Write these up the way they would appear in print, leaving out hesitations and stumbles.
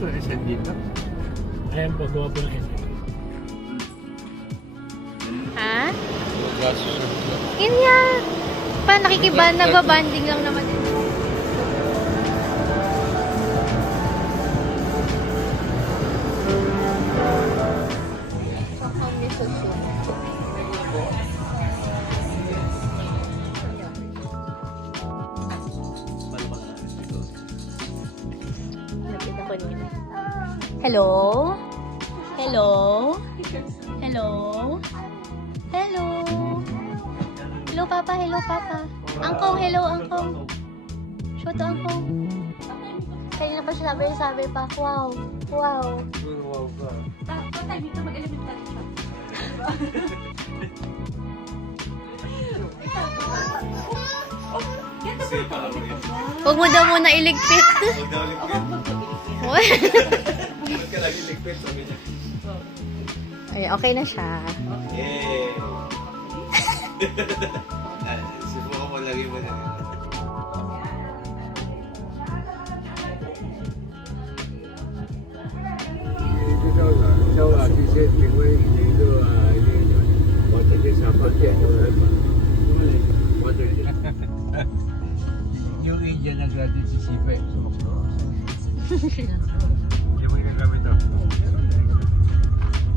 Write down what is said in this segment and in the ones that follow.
Ito, SN dito. Ayan po, gawa po ng SN. Ha? Yun yan. Pa, nagbabanding lang naman din. Hello? Hello? Hello? Hello? Hello, Papa. Hello, Papa. Angkong, hello, Angkong. Show to Angkong. Kanina pa siya sabi pa. Wow. Wow. Wow ka. Patay dito, mag-elementary siya. Huwag mo daw muna iligpit. Ba't ka lagi ligpit? Sabi niya. Ay, okay na siya. Yeah! Subukan mo lagi mo na. Yung Indian na graduate si Sipe. Hindi mo ginagamit ito.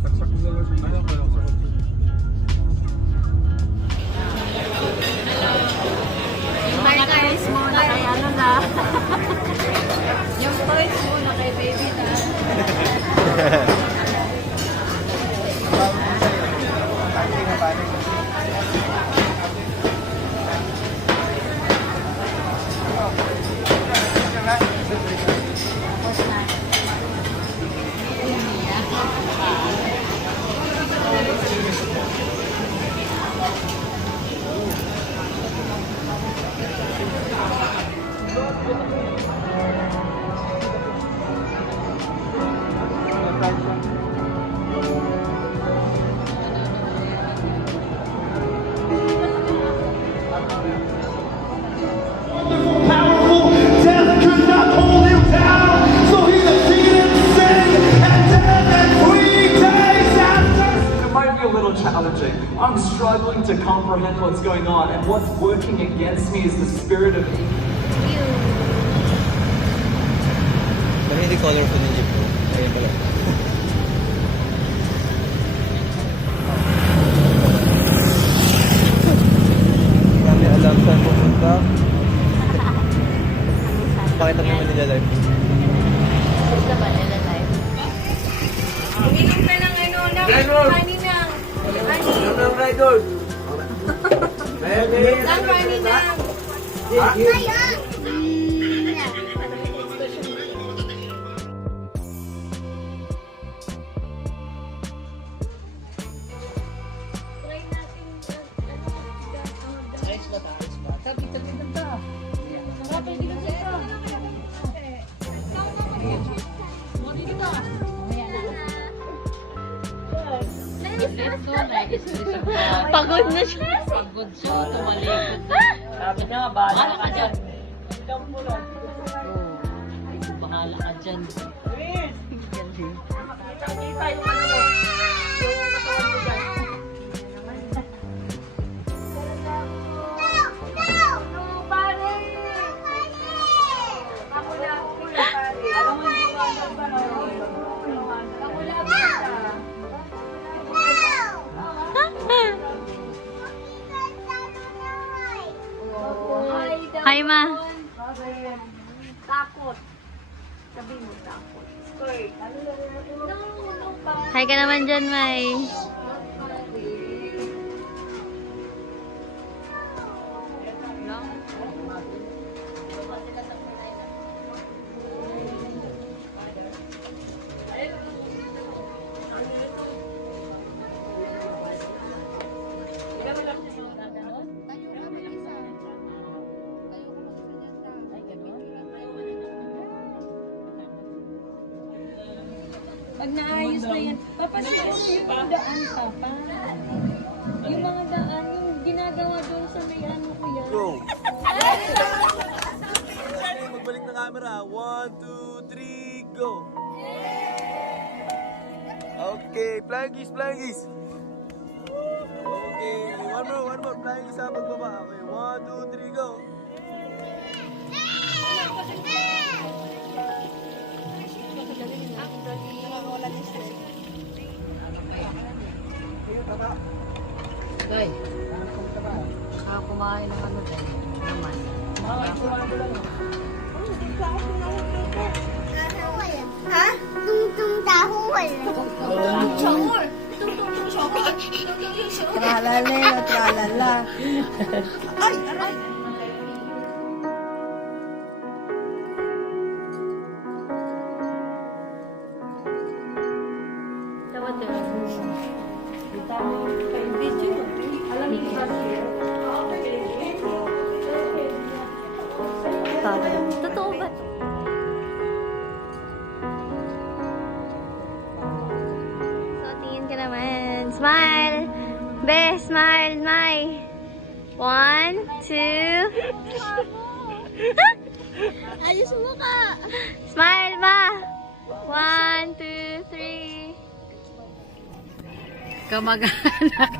Saksak mo lang. Ano ko lang. Markers muna kay ano na. Yung toys muna kay baby na. Powerful, death could not hold him down. So he defeated sin and death, and 3 days after. It might be a little challenging. I'm struggling to comprehend what's going on, and what's working against me is the spirit of evil. Pero hindi colorful yung jeep ko. Ayun pala. Kami alam saan pupunta. Pakita mo yung Manila Live. Gusto ba nila live? Uminom ka ng ano, ng honey na. Honey. Ang idol! Ng honey na. Pagod na siya. Pagod siya, tumalikod na. Sabi na nga, bahala ka dyan. Bahala ka dyan. Hi, Ma. Takot. Sabi mo takot. Skirt. Hi ka naman dyan, Mai. Pag naayos na yan, papasok yung daan, Papa. Yung mga daan, yung ginagawa doon sa may ano ko yan. Go! Magbalik na camera. 1, 2, 3, go! Okay, flying kiss, flying kiss. Okay, one more, flying kiss sa pagbaba. Okay, 1, 2, 3, go. Doy. Kumain ng ano din. Naman. Ha? Tungtung tahu wala. Tralala, tralala. Ay, aray. Totoo ba? So, tingin ka naman. Smile! Be, smile, smile. 1, 2. Ayos mo ka. Smile ba? 1, 2, 3. Kamag-anak.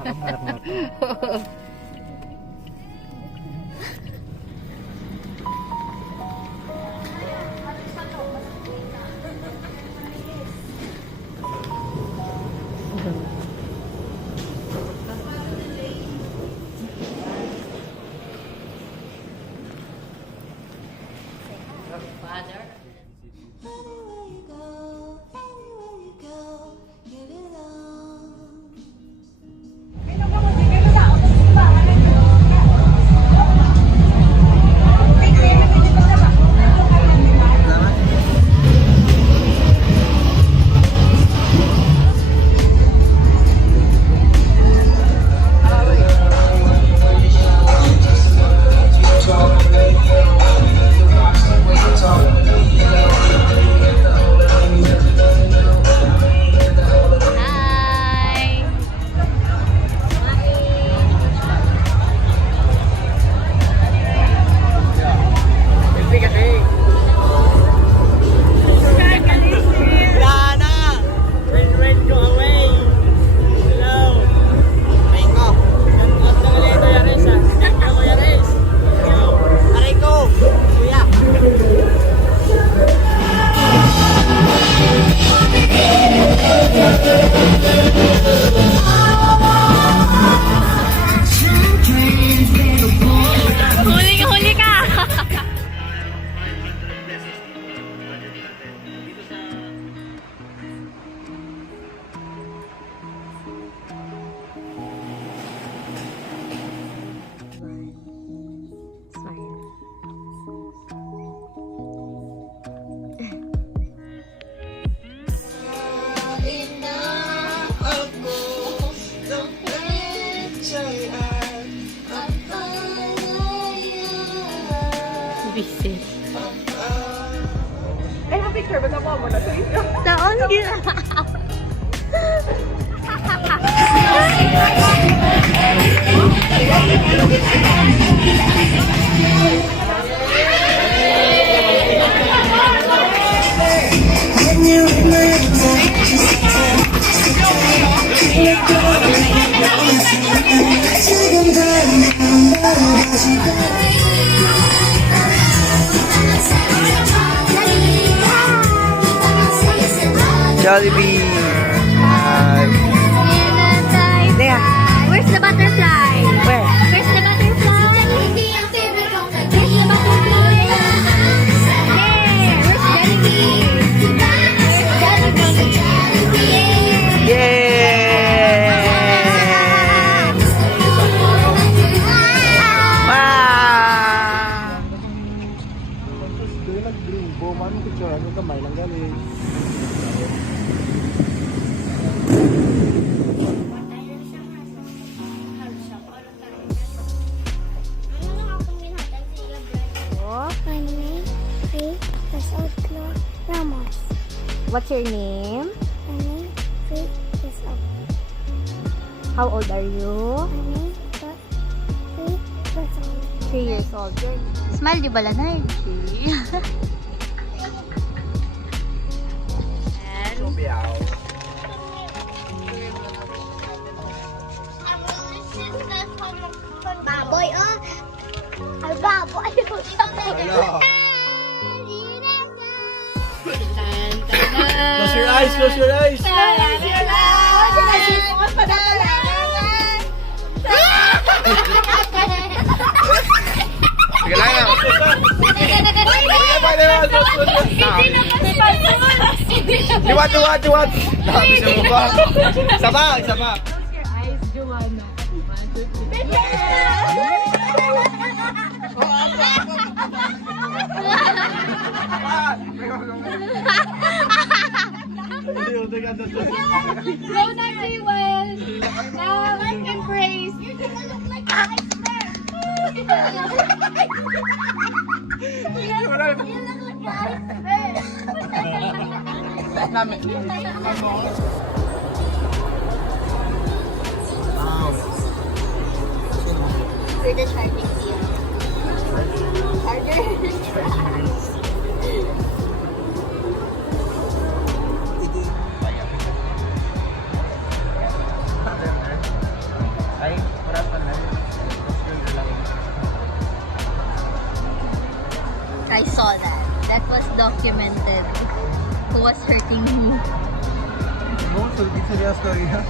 Hi! Lana! When go away. Hello. Wake up. At na ulit ito Yaris ha. Ganda mo Yaris. Yo. Aray ko. Kuya. Huli ka! Smile. Busy. Ay, picture ba nakuha mo na sa inyo? Taon yun. Jollibee. Hi. There. Where's the butterfly? Where? Where's the butterfly? Where's the butterfly? Yeah. Where's Jollibee? Yay! Wow! Doon nag-green po, mami picture ano kamay lang galing. What's your name? My name is How old are you? 3 years old. Smile, di ba, Lanay? baboy, oh. Ay, baboy. Hello. Close your eyes, close your eyes. Sige lang nga. Diwat. Dami sa mukha. Isa pa. Go na, Jewel! Now, embrace! You're gonna look like an iceberg. You look like an iceberg. We're the charging here. Ay, wala pa na. I saw that. That was documented. Who was hurting me? No, so di seryoso yun.